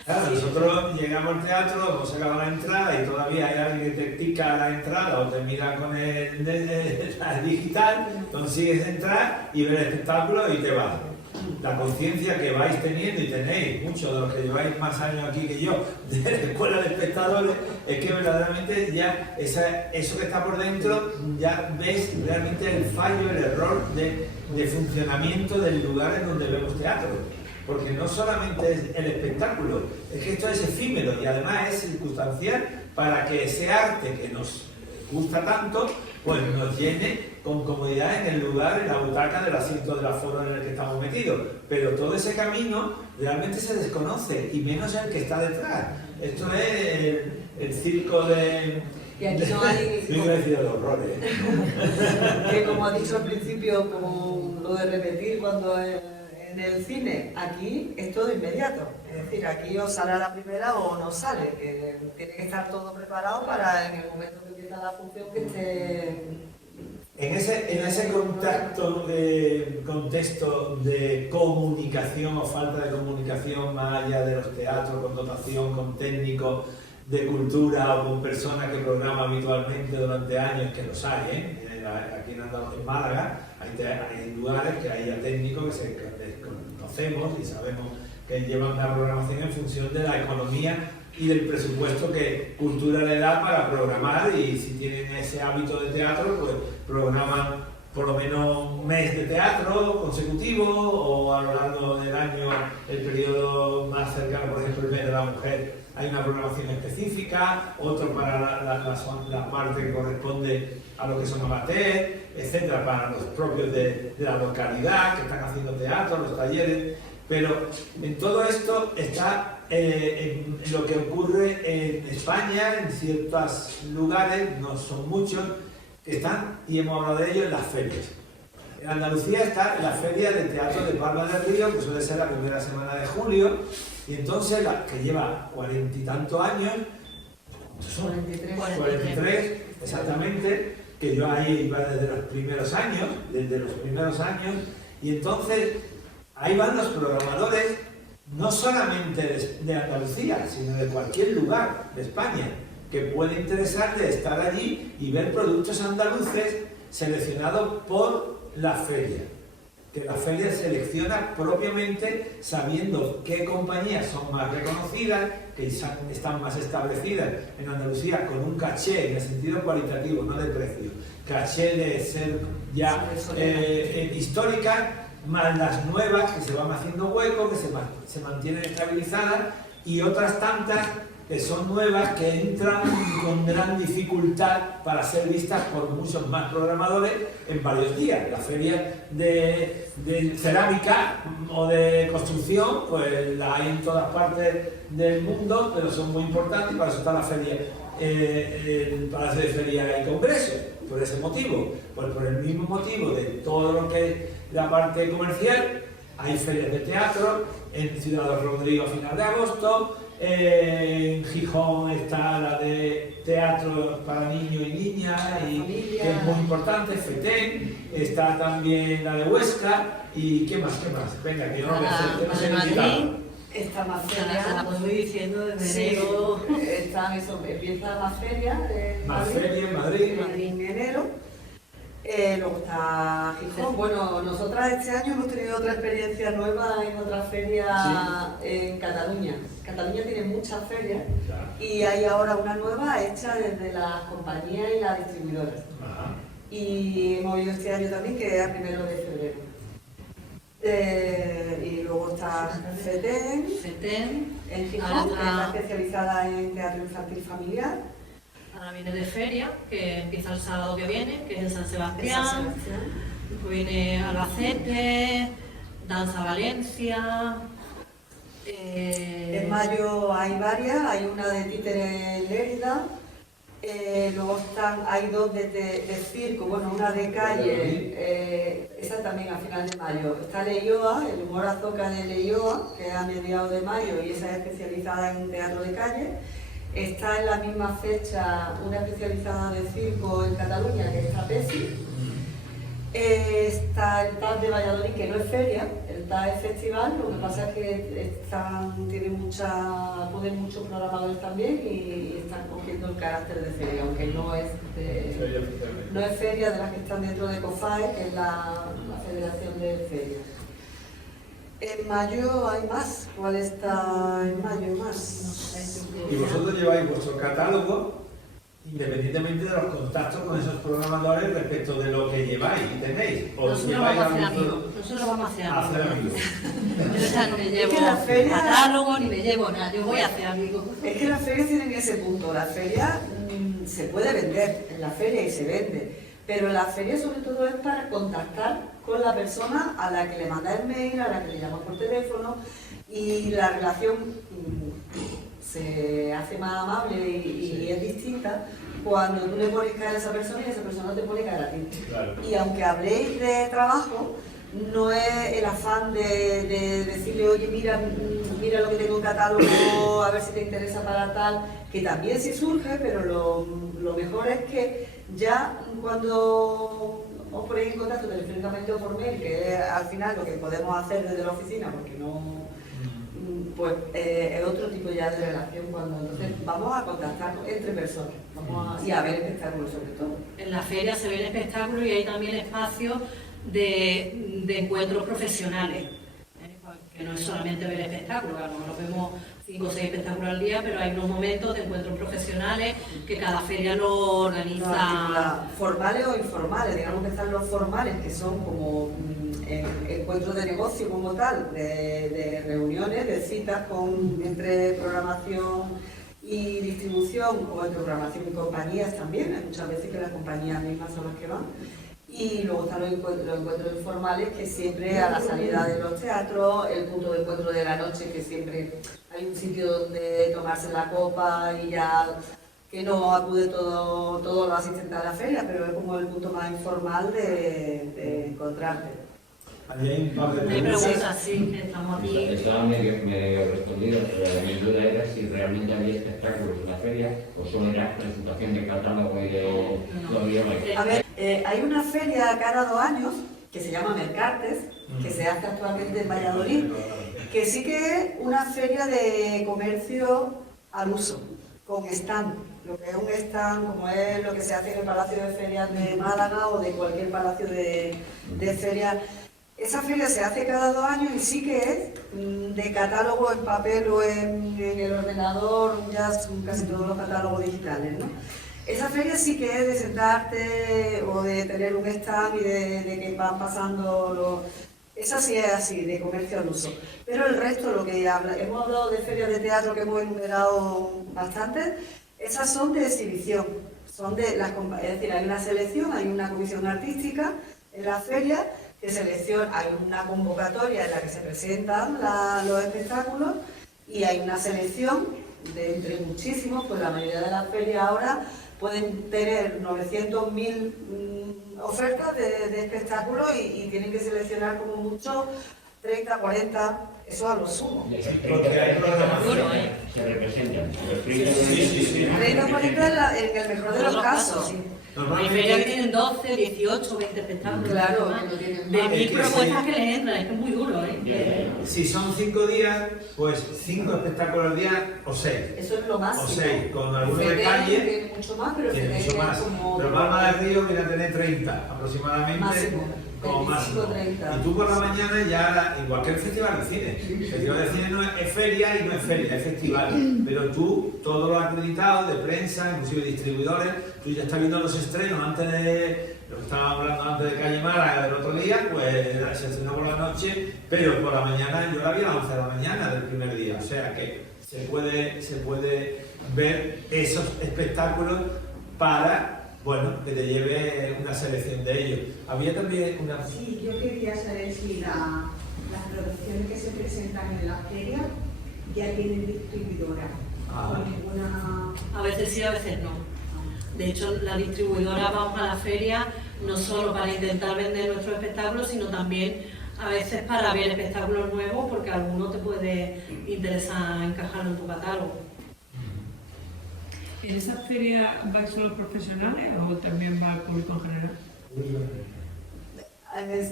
Claro, nosotros llegamos al teatro, hemos sacado la entrada y todavía hay alguien que te tica la entrada o te mira con el digital, consigues entrar y ver el espectáculo y te vas. La conciencia que vais teniendo y tenéis, muchos de los que lleváis más años aquí que yo, de la escuela de espectadores, es que verdaderamente ya eso que está por dentro, ya ves realmente el fallo, el error de funcionamiento del lugar en donde vemos teatro. Porque no solamente es el espectáculo, es que esto es efímero y además es circunstancial para que ese arte que nos gusta tanto, pues nos llene con comodidad en el lugar, en la butaca del asiento del aforo en el que estamos metidos. Pero todo ese camino realmente se desconoce, y menos el que está detrás. Esto es el circo de... Y aquí no hay... Yo iba a decir los horrores. Que como ha dicho al principio, como lo de repetir cuando en el cine, aquí es todo inmediato. Es decir, aquí o sale a la primera o no sale. Que tiene que estar todo preparado para en el momento que empieza la función que esté... En ese contexto de comunicación o falta de comunicación, más allá de los teatros, con dotación, con técnicos de cultura o con personas que programan habitualmente durante años, que los hay, aquí en Málaga hay lugares que hay ya técnicos que conocemos y sabemos que llevan la programación en función de la economía y del presupuesto que Cultura le da para programar, y si tienen ese hábito de teatro, pues programan por lo menos un mes de teatro consecutivo, o a lo largo del año, el periodo más cercano, por ejemplo el mes de la mujer, hay una programación específica, otro para la parte que corresponde a lo que son amateurs, etcétera, para los propios de la localidad que están haciendo teatro, los talleres. Pero en todo esto está en lo que ocurre en España, en ciertos lugares, no son muchos, que están, y hemos hablado de ello, en las ferias. En Andalucía está la Feria de Teatro de Palma del Río, que suele ser la primera semana de julio, y entonces, que lleva 40 y tantos años, son 43 exactamente, que yo ahí iba desde los primeros años, y entonces ahí van los programadores, no solamente de Andalucía, sino de cualquier lugar de España, que puede interesar de estar allí y ver productos andaluces seleccionados por la feria. Que la feria selecciona propiamente sabiendo qué compañías son más reconocidas, que están más establecidas en Andalucía, con un caché en el sentido cualitativo, no de precio, caché de ser ya histórica, más las nuevas que se van haciendo hueco, que se mantienen estabilizadas, y otras tantas que son nuevas, que entran con gran dificultad para ser vistas por muchos más programadores en varios días. La feria de cerámica o de construcción, pues la hay en todas partes del mundo, pero son muy importantes, y para eso está la feria, el Palacio de Feria y Congresos, por ese motivo. Pues por el mismo motivo de todo lo que es la parte comercial, hay ferias de teatro, en Ciudad Rodrigo a final de agosto, en Gijón está la de teatro para niños y niñas, que es muy importante, FETEN, está también la de Huesca, y ¿qué más? Venga, que yo no me sé invitado. Está más feria, como estoy diciendo, desde sí, enero. Empieza más feria en Madrid en enero. Luego está Gijón. Bueno, nosotras este año hemos tenido otra experiencia nueva en otra feria en Cataluña. Cataluña tiene muchas ferias, y hay ahora una nueva hecha desde las compañías y las distribuidoras. Ajá. Y hemos ido este año también, que es a 1 de febrero. Y luego está FETEN FETEN, en Gijón, que está especializada en teatro infantil familiar. Ahora viene de feria, que empieza el sábado que viene, que es en San Sebastián. Después viene Albacete, Danza Valencia. En mayo hay varias, hay una de títere en Lérida, luego hay dos de circo, bueno, una de calle, esa también a final de mayo. Está Leioa, el humor azoka de Leioa, que es a mediados de mayo y esa es especializada en teatro de calle. Está en la misma fecha una especializada de circo en Cataluña, que es Trapezi. Está el TAP de Valladolid, que no es feria, el TAP es festival, lo que pasa es que tienen muchos programadores también y están cogiendo el carácter de feria, aunque no es feria de las que están dentro de COFAE, que es la Federación de Ferias. En mayo hay más. ¿Cuál está en mayo más? Y vosotros lleváis vuestro catálogo independientemente de los contactos con esos programadores respecto de lo que lleváis y tenéis. O Nosotros vamos a hacer amigos. Yo ya no me llevo catálogo ni me llevo nada, yo voy a hacer amigos. Es que las ferias tienen ese punto. La feria se puede vender en la feria y se vende, pero la feria sobre todo es para contactar con la persona a la que le manda el mail, a la que le llama por teléfono, y la relación se hace más amable y es distinta cuando tú le pones cara a esa persona y esa persona te pone cara a ti. Claro. Y aunque habléis de trabajo, no es el afán de decirle, oye, mira lo que tengo en catálogo, a ver si te interesa para tal, que también sí surge, pero lo mejor es que ya cuando os ponéis en contacto telefónicamente o por mail, que es al final lo que podemos hacer desde la oficina, porque no... pues es otro tipo ya de relación cuando entonces vamos a contactar entre personas y a ver espectáculos sobre todo. En la feria se ven espectáculos y hay también espacios de encuentros profesionales, que no es solamente ver espectáculos, a lo mejor vemos 5 o 6 espectáculos al día, pero hay unos momentos de encuentros profesionales que cada feria lo organiza. Formales o informales, digamos que están los formales, que son como encuentros de negocio como tal, de reuniones, de citas entre programación y distribución, o entre programación y compañías también. Hay muchas veces que las compañías mismas son las que van. Y luego están los encuentros informales, que siempre a la salida de los teatros, el punto de encuentro de la noche, que siempre hay un sitio donde tomarse la copa y ya que no acude todos los asistentes a la feria, pero es como el punto más informal de encontrarte. Hay un par de preguntas. Sí, estamos aquí. Estaba medio respondido, pero mi duda era si realmente había espectáculos en la feria o solo era presentación de catálogo y de todavía no hay. A ver, hay una feria cada 2 años que se llama Mercartes, que se hace actualmente en Valladolid, que sí que es una feria de comercio al uso, con stand. Lo que es un stand, como es lo que se hace en el Palacio de Ferias de Málaga o de cualquier palacio de ferias. Esa feria se hace cada 2 años y sí que es de catálogo en papel o en el ordenador, ya son casi todos los catálogos digitales, ¿no? Esa feria sí que es de sentarte o de tener un stand y de que van pasando Esa sí es así, de comercio al uso. Pero el resto, lo que hemos hablado de ferias de teatro que hemos enumerado bastante, esas son de exhibición. Es decir, hay una selección, hay una comisión artística en la feria, hay una convocatoria en la que se presentan los espectáculos y hay una selección de entre muchísimos, pues la mayoría de las ferias ahora pueden tener 900.000 ofertas de espectáculos y tienen que seleccionar como mucho 30, 40, eso a lo sumo. Se representan. 30 o 40 en el mejor de los casos. Hay ferias que tienen 12, 18, 20 espectáculos. Claro, de 1000 propuestas que les entran, es que es muy duro, ¿eh? Si son 5 días, pues 5 espectáculos al día o 6. Eso es lo máximo. O 6, con algunos de calle. Tiene mucho más, pero tiene mucho más. Pero Palma del Río viene a tener 30 aproximadamente. Máximo. Como máximo. 30. Y tú por la mañana ya, igual que el Festival de Cine. El Festival de Cine no es feria y no es feria, es festival. Pero tú, todos los acreditados de prensa, inclusive distribuidores, tú ya estás viendo los estrenos antes de lo que estábamos hablando antes de Calle Málaga del otro día, pues se estrenó por la noche, pero por la mañana yo la vi a las 11 de la mañana del primer día. O sea que se puede ver esos espectáculos para, bueno, que te lleve una selección de ellos. Había también una... Sí, yo quería saber si las producciones que se presentan en la feria ya tienen distribuidora. Ah. O ninguna... A veces sí, a veces no. De hecho, la distribuidora vamos a la feria no solo para intentar vender nuestros espectáculos, sino también a veces para ver espectáculos nuevos, porque alguno te puede interesar encajarlo en tu catálogo. ¿En esa feria van solo profesionales o también va el público en general?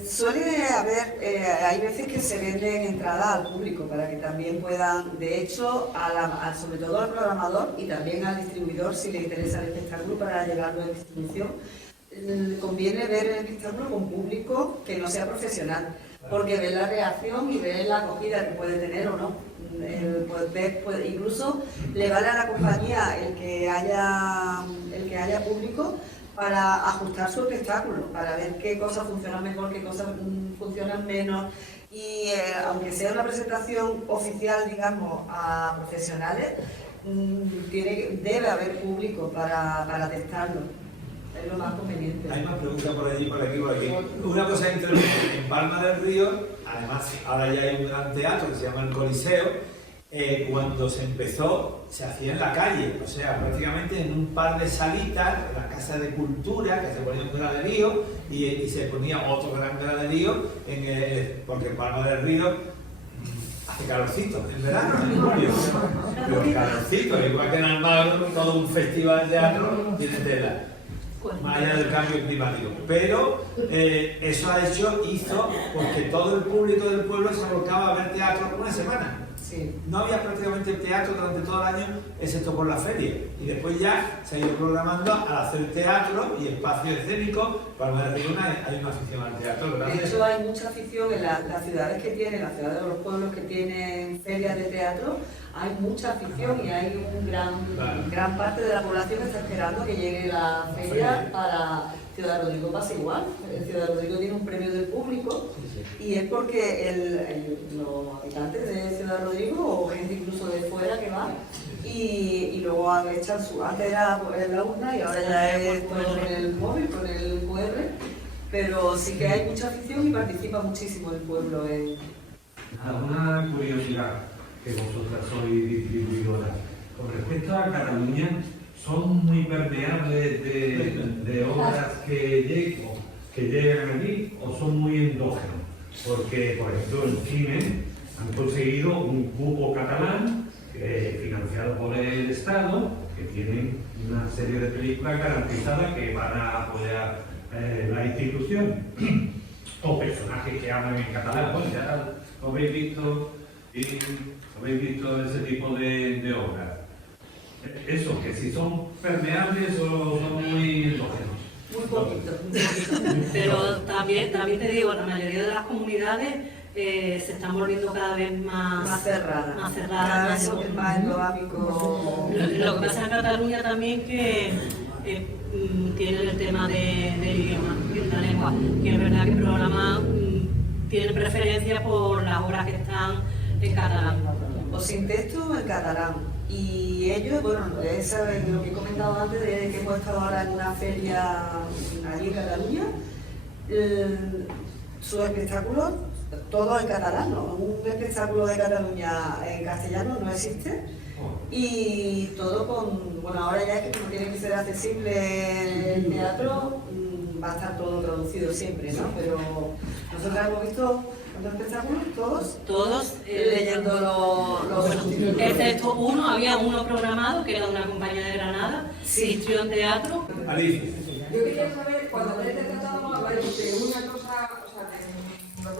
Suele haber, hay veces que se venden entradas al público para que también puedan, de hecho, sobre todo al programador y también al distribuidor, si le interesa el espectáculo para llevarlo en distribución, conviene ver el espectáculo con público que no sea profesional, porque ve la reacción y ve la acogida que puede tener o no. Incluso le vale a la compañía el que haya público para ajustar su espectáculo, para ver qué cosas funcionan mejor, qué cosas funcionan menos. Y aunque sea una presentación oficial, digamos, a profesionales, debe haber público para testarlo. Es lo más conveniente. Hay más preguntas por allí, por aquí, por aquí. Una cosa interesante, en Palma del Río, además ahora ya hay un gran teatro que se llama el Coliseo. Cuando se empezó, se hacía en la calle, o sea, prácticamente en un par de salitas, en la Casa de Cultura, que se ponía un graderío y se ponía otro gran graderío, porque en Palma del Río hace calorcito, en verano, en julio, pero calorcito, igual que en Almagro, todo un festival de teatro tiene tela, más allá del cambio climático. Pero eso hizo porque todo el público del pueblo se volcaba a ver teatro una semana. Sí. No había prácticamente teatro durante todo el año, excepto por la feria. Y después ya se ha ido programando al hacer teatro y espacio escénico. Para decir hay una afición al teatro, ¿verdad? De hecho, hay mucha afición en las ciudades que tienen, las ciudades de los pueblos que tienen ferias de teatro. Hay mucha afición y hay gran parte de la población que está esperando que llegue la feria para... Ciudad Rodrigo pasa igual. Ciudad Rodrigo tiene un premio del público y es porque los habitantes de Ciudad Rodrigo o gente incluso de fuera que va y luego echan antes era en la urna y ahora ya es todo con el móvil, con el QR, pero sí que hay mucha afición y participa muchísimo el pueblo. Una curiosidad, que vosotras sois distribuidoras, con respecto a Cataluña, son muy permeables de obras que llegan aquí o son muy endógenos, porque por ejemplo en cine han conseguido un cupo catalán financiado por el Estado, que tienen una serie de películas garantizadas que van a apoyar la institución, o personajes que hablan en catalán. Bueno, ya lo habéis visto ese tipo de obras. Eso, que si son permeables o son muy endógenos. Muy poquito. Pero también te digo, la mayoría de las comunidades se están volviendo cada vez más cerradas. Cada vez son más endogámicos. Lo que pasa en Cataluña también que tienen el tema del idioma, de la lengua, que es verdad que el programa tiene preferencia por las obras que están en catalán. O sin texto o en catalán. Y ellos, bueno, eso es lo que he comentado antes de que hemos estado ahora en una feria allí en Cataluña, sus espectáculos, todos en catalán, ¿no? Un espectáculo de Cataluña en castellano no existe. Y todo bueno, ahora ya es que como tiene que ser accesible el teatro, va a estar todo traducido siempre, ¿no? Pero nosotros hemos visto ¿cuántos espectáculos? Todos leyendo los subtítulos. Excepto había uno programado que era de una compañía de Granada, Sitio en Teatro. Alicia. Yo quería saber, cuando ves el catálogo, ¿habláis de una cosa, o sea, que nos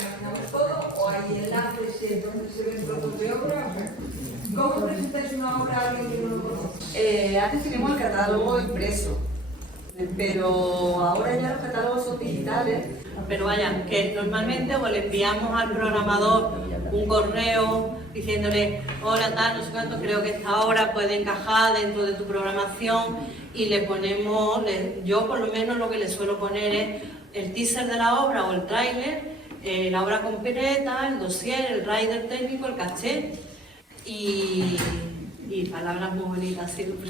imaginamos todo, o hay enlaces y entonces se ven trozos de obra? ¿Cómo presentáis una obra a alguien que no lo conoce? Antes teníamos el catálogo impreso, pero ahora ya los catálogos son digitales. Pero vaya, que normalmente o le enviamos al programador un correo diciéndole, hola tal, no sé cuánto, creo que esta obra puede encajar dentro de tu programación y le ponemos, yo por lo menos lo que le suelo poner es el teaser de la obra o el tráiler, la obra completa, el dossier, el rider técnico, el caché y palabras muy bonitas siempre.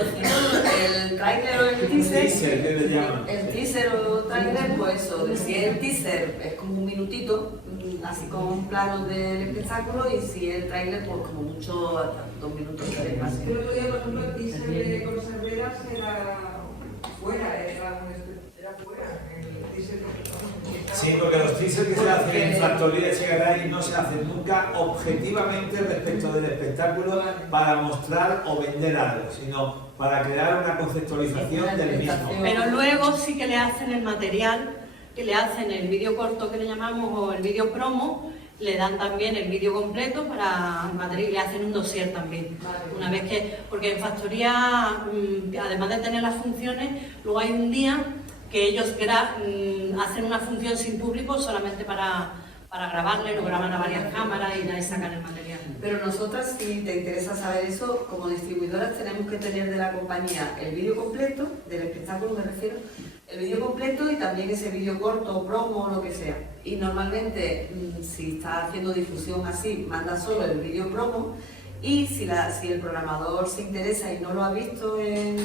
el tráiler o el teaser, ¿qué le llaman? El teaser o tráiler, pues eso, si el teaser es como un minutito, así con planos del espectáculo, y si el tráiler, pues como mucho hasta 2 minutos, 3 más. El otro día, por ejemplo, el teaser de Conserveras era fuera, era fuera. El teaser Sí, porque los teasers que se hacen en Factoría Echegaray no se hacen nunca objetivamente respecto del espectáculo para mostrar o vender algo, sino para crear una conceptualización del mismo. Pero luego sí que le hacen el material, que le hacen el vídeo corto que le llamamos o el vídeo promo, le dan también el vídeo completo para el material y le hacen un dossier también. Una vez que, porque en Factoría, además de tener las funciones, luego hay un día que ellos hacen una función sin público solamente para grabarle, lo graban a varias cámaras y de ahí sacan el material. Pero nosotras, si te interesa saber eso, como distribuidoras tenemos que tener de la compañía el vídeo completo, del espectáculo me refiero, el vídeo completo y también ese vídeo corto, promo o lo que sea. Y normalmente, si está haciendo difusión así, manda solo el vídeo promo, y si el programador se interesa y no lo ha visto en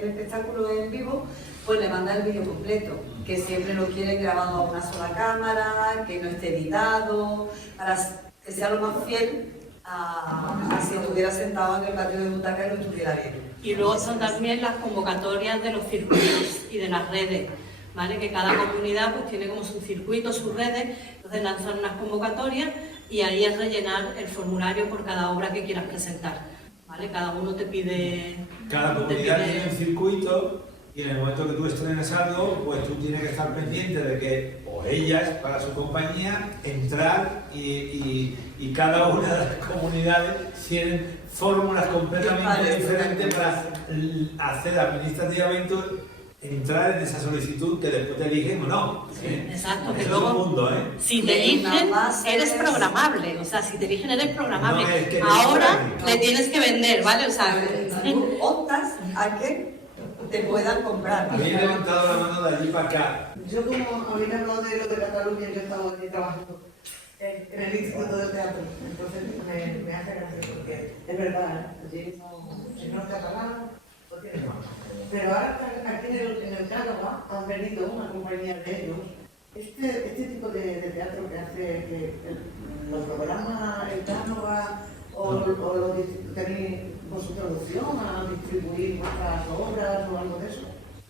el espectáculo en vivo, pues le manda el vídeo completo, que siempre lo quiere grabado a una sola cámara, que no esté editado, para que sea lo más fiel a si estuviera sentado en el patio de butaca y lo estuviera viendo. Y luego son también las convocatorias de los circuitos y de las redes, ¿vale? Que cada comunidad pues tiene como su circuito, sus redes, entonces lanzan unas convocatorias y ahí es rellenar el formulario por cada obra que quieras presentar, ¿vale? Cada uno te pide... Cada comunidad tiene un circuito y en el momento que tú estrenes algo, pues tú tienes que estar pendiente de que, o ellas, para su compañía, entrar y cada una de las comunidades tienen fórmulas completamente diferentes para hacer administrativamente entrar en esa solicitud que después te eligen o no. Exacto, que Eso luego, es un mundo, ¿eh? si te eligen, eres programable, o sea, si te eligen eres programable. No, es que ahora le tienes que vender, ¿vale? O sea, tú optas a que te puedan comprar. Habéis levantado la mano de allí para acá. Yo como habéis hablado de lo de Cataluña, yo he estado aquí trabajando en el Instituto de Teatro, entonces me hace gracia porque es verdad, allí no es catalán, lo tiene más. Pero ahora aquí en el Cánovas han venido una compañía de ellos, este tipo de teatro que hace los programas el Cánovas o lo tenéis con su traducción a distribuir vuestras obras o algo de eso.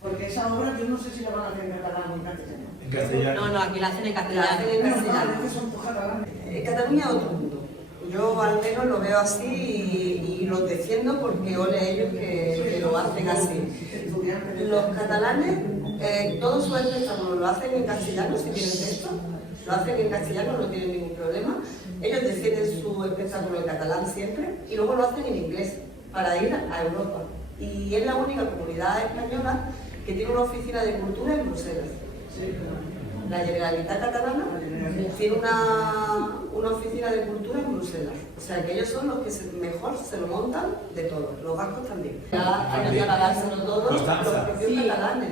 Porque esa obra yo no sé si la van a hacer en catalán o en castellano. En castellano. no, aquí la hacen en castellano. En Cataluña es otro mundo. Yo al menos lo veo así y lo defiendo porque ole ellos que lo hacen así. Los catalanes, todos sus espectáculos lo hacen en castellano, si tienen texto, lo hacen en castellano, no tienen ningún problema. Ellos defienden su espectáculo en catalán siempre y luego lo hacen en inglés para ir a Europa. Y es la única comunidad española que tiene una oficina de cultura en Bruselas. La Generalitat Catalana tiene una oficina de cultura en Bruselas. O sea que ellos son los que mejor se lo montan de todos, los vascos también. Ya hay que pagárselo todos los propios catalanes.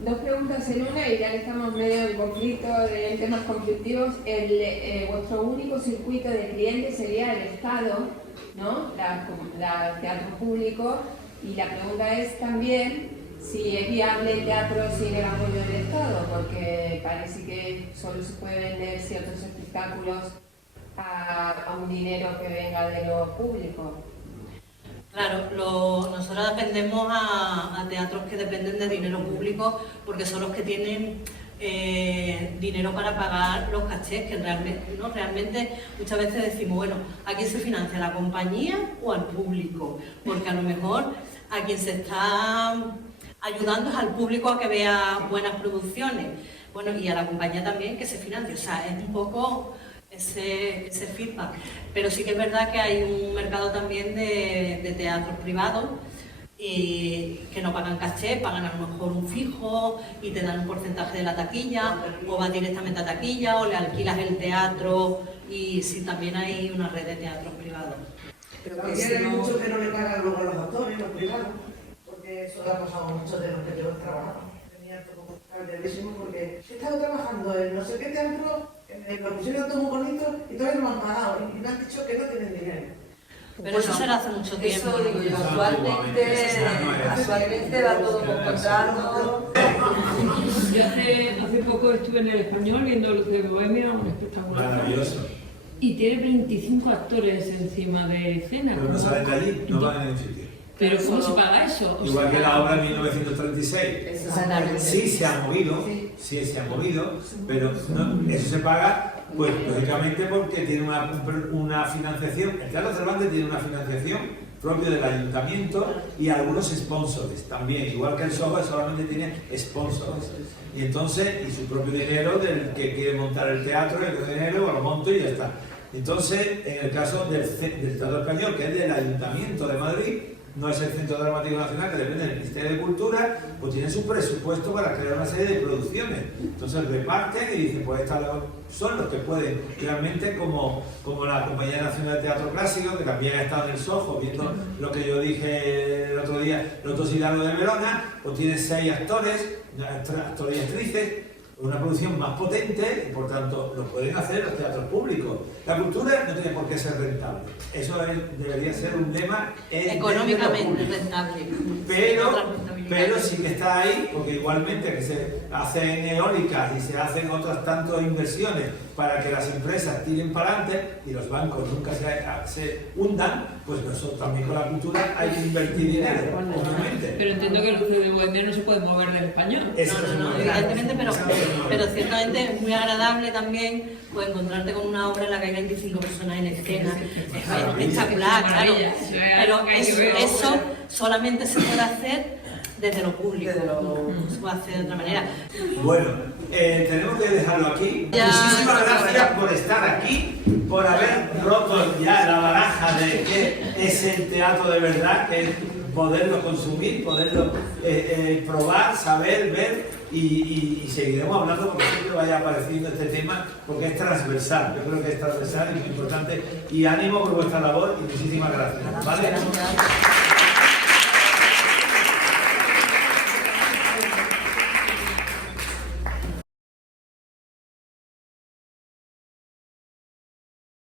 Dos preguntas en una y ya que estamos medio en conflicto de temas conflictivos. Vuestro único circuito de clientes sería el Estado, ¿no? El teatro público. Y la pregunta es también si es viable el teatro sin el apoyo del Estado, porque parece que solo se puede vender ciertos espectáculos a un dinero que venga de lo público. Claro, nosotros dependemos a teatros que dependen de dinero público porque son los que tienen dinero para pagar los cachés, que realmente muchas veces decimos, bueno, ¿a quién se financia? ¿A la compañía o al público? Porque a lo mejor a quien se está ayudando es al público a que vea buenas producciones, bueno, y a la compañía también que se financie, o sea, es un poco ese feedback. Pero sí que es verdad que hay un mercado también de teatros privados y que no pagan caché, pagan a lo mejor un fijo y te dan un porcentaje de la taquilla, o vas directamente a taquilla, o le alquilas el teatro, y sí, también hay una red de teatros privados. Pero también hay muchos que no le pagan luego a los actores, los privados, porque eso le ha pasado a muchos de los que yo he trabajado. Tenía todo calderísimo porque he estado trabajando en no sé qué teatro, me lo pusieron todo muy bonito y todavía no me han pagado y me han dicho que no tienen dinero. Pero eso será hace mucho tiempo. Eso digo yo, actualmente va todo con contrato. Yo hace poco estuve en el Español viendo Luces de Bohemia, un espectáculo. Maravilloso. Y tiene 25 actores encima de escena. Pero no salen de allí, no van a ningún sitio. Pero ¿cómo se paga eso? Igual que la obra de 1936. Exactamente. Sí se ha movido, pero no, eso se paga, pues lógicamente porque tiene una financiación. El Teatro Cervantes tiene una financiación propia del ayuntamiento y algunos sponsors también, igual que el Soho solamente tiene sponsors. Y entonces, y su propio dinero del que quiere montar el teatro, el dinero, lo monto y ya está. Entonces, en el caso del Teatro Español, que es del Ayuntamiento de Madrid, no es el Centro Dramático Nacional, que depende del Ministerio de Cultura, pues tiene su presupuesto para crear una serie de producciones. Entonces reparten y dicen, pues estos son los que pueden. Realmente, como la Compañía Nacional de Teatro Clásico, que también ha estado en el Soho, viendo lo que yo dije el otro día, Los Dos Hilanos de Verona, pues tiene 6 actores y actrices, una producción más potente y por tanto lo pueden hacer los teatros públicos. La cultura no tiene por qué ser rentable. Eso debería ser un lema económicamente rentable. Pero sí que está ahí, porque igualmente que se hacen eólicas y se hacen otras tantas inversiones para que las empresas tiren para adelante y los bancos nunca se hundan, pues nosotros también con la cultura hay que invertir dinero, obviamente. Pero entiendo que Luces de Bohemia no se puede mover del Español. No, evidentemente, pero ciertamente es muy agradable también pues encontrarte con una obra en la que hay 25 personas en escena. Es espectacular, claro. Pero eso solamente se puede hacer desde lo público, no se puede hacer de otra manera. Bueno, tenemos que dejarlo aquí. Muchísimas gracias por estar aquí, por haber roto ya la baraja de qué es el teatro de verdad, que es poderlo consumir, poderlo probar, saber, ver y seguiremos hablando porque siempre vaya apareciendo este tema porque es transversal. Yo creo que es transversal y muy importante y ánimo por vuestra labor y muchísimas gracias. ¿Vale?